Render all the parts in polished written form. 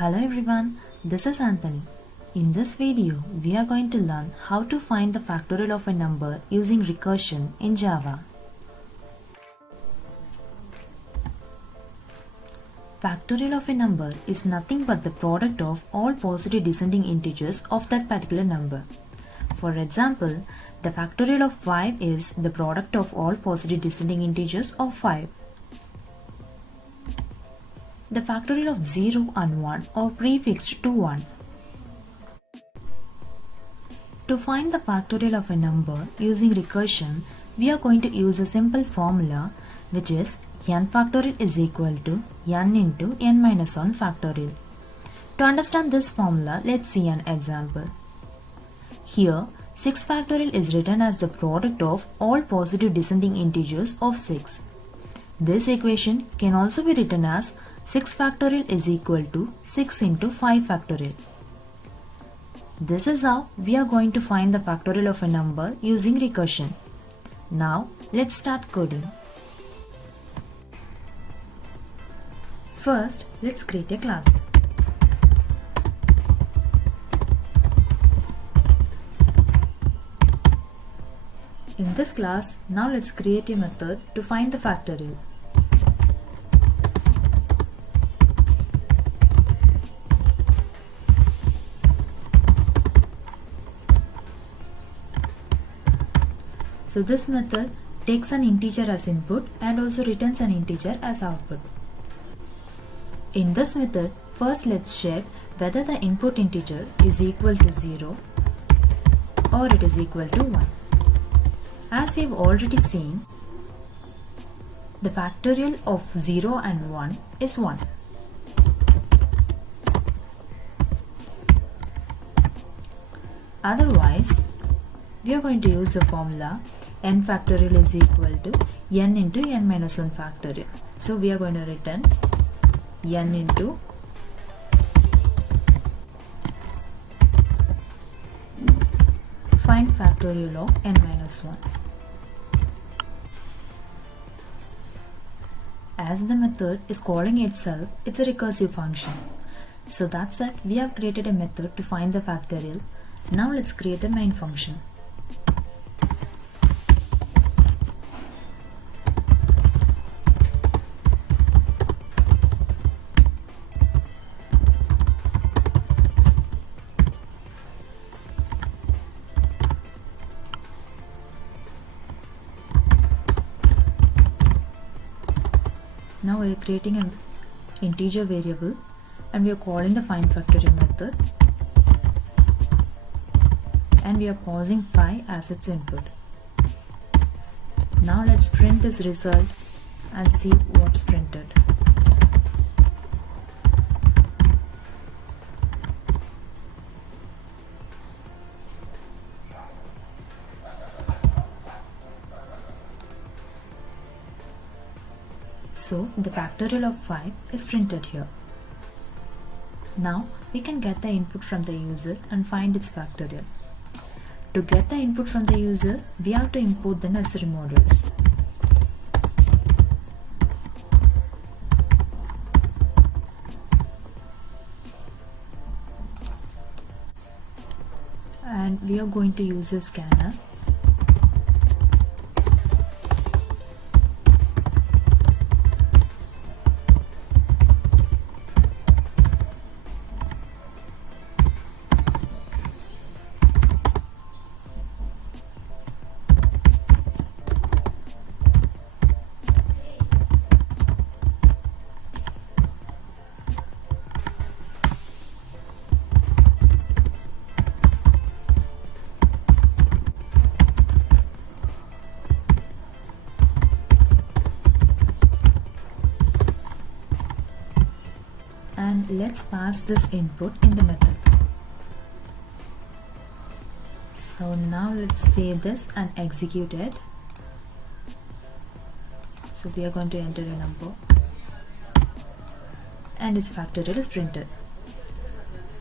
Hello everyone, this is Anthony. In this video, we are going to learn how to find the factorial of a number using recursion in Java. Factorial of a number is nothing but the product of all positive descending integers of that particular number. For example, the factorial of 5 is the product of all positive descending integers of 5. The factorial of 0 and 1 are prefixed to 1. To find the factorial of a number using recursion, we are going to use a simple formula which is n factorial is equal to n into n minus 1 factorial. To understand this formula, let's see an example. Here, 6 factorial is written as the product of all positive descending integers of 6. This equation can also be written as 6 factorial is equal to 6 into 5 factorial. This is how we are going to find the factorial of a number using recursion. Now, let's start coding. First, let's create a class. In this class, now let's create a method to find the factorial. So this method takes an integer as input and also returns an integer as output. In this method, first let's check whether the input integer is equal to 0 or it is equal to 1. As we've already seen, the factorial of 0 and 1 is 1. Otherwise, we are going to use the formula n factorial is equal to n into n minus 1 factorial. So we are going to return n into find factorial of n minus 1. As the method is calling itself, it's a recursive function. So that's it, we have created a method to find the factorial. Now let's create the main function. Now we are creating an integer variable and we are calling the find factorial method and we are passing 5 as its input. Now let's print this result and see what's printed. So the factorial of 5 is printed here. Now we can get the input from the user and find its factorial. To get the input from the user, we have to import the necessary modules. And we are going to use a scanner. And let's pass this input in the method. So now let's save this and execute it. So we are going to enter a number and its factorial is printed.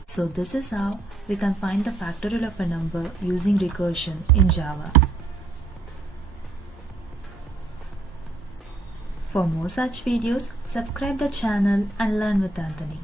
So this is how we can find the factorial of a number using recursion in Java. For more such videos, subscribe the channel and learn with Anthony.